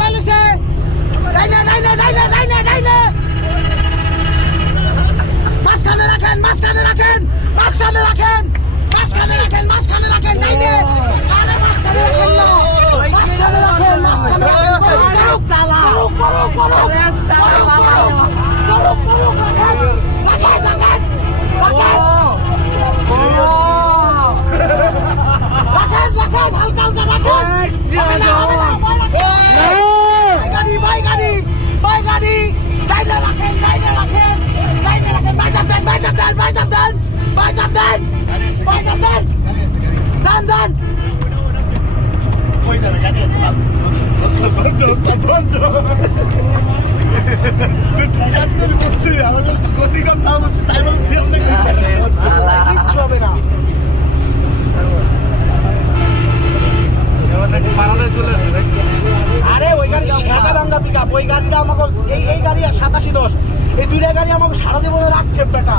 বাইলেছে ডাইনে ডাইনে ডাইনে ডাইনে ডাইনে মাঝখানে রাখেন মাঝখানে রাখেন মাঝখানে রাখেন মাঝখানে রাখেন মাঝখানে রাখেন ডাইনে আরে মাঝখানে রাখেন না মাঝখানে রাখেন মাঝখানে রাখেন তালা করুক করুক আরে তালা করুক করুক রাখেন রাখেন রাখেন রাখেন হালকা হালকা রাখেন গাড়ি ভাই গাড়ি ভাই গাড়ি ডাইনে রাখেন ডাইনে রাখেন ডাইনে রাখেন ভাই চাপ দেন ভাই চাপ দেন ভাই চাপ দেন ভাই চাপ দেন ভাই চাপ দেন দেন দেন ওই যাবে গাড়ি আছে না তুই ঠান্ডা চলে বলছি আমাকে গতি কম না হচ্ছে তাই বলে ফিয়াল লাগে কিচ্ছু হবে না আরে ওই গাড়ি সাদা রঙা পিকআপ ওই গাড়িটা আমাকে এই গাড়ি 8710 এই দুইটা গাড়ি আমাকে সারা জীবনে রাখছে বেটা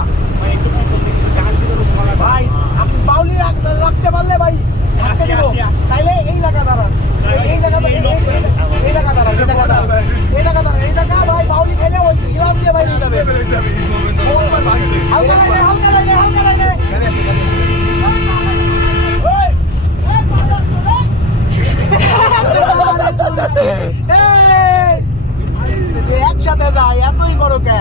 ভাই আপনি বাউলি রাখতে পারলে ভাই রাখতে দিব তাইলে এই জায়গা দাঁড়ান এই জায়গা এই জায়গা দাঁড়ান এই জায়গা দাঁড়ান এই জায়গা দাঁড়ান এই জায়গা ভাই বাউলি খাইলে ওই গ্লাস দিয়ে বাইরে যাবে হালকা লাগে হালকা লাগে হালকা লাগে একসাথে যায় এতই করো কে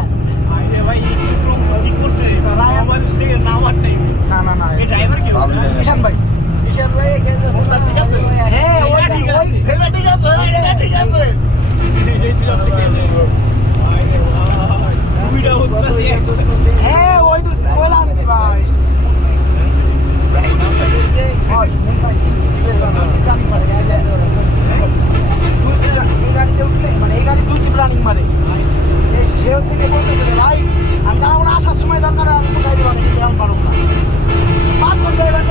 ঈশান ভাই ঈশান ভাই ঠিক আছে হ্যাঁ ঠিক আছে ঠিক আছে হ্যাঁ ওই তো বললাম কি ভাই এই গাড়ি দুইটি প্রাণিং মারে সে হচ্ছে ভাই আমি আসার সময় দরকার আমি কোথায় দেবো আমি পারবো না 5 ঘন্টা এবার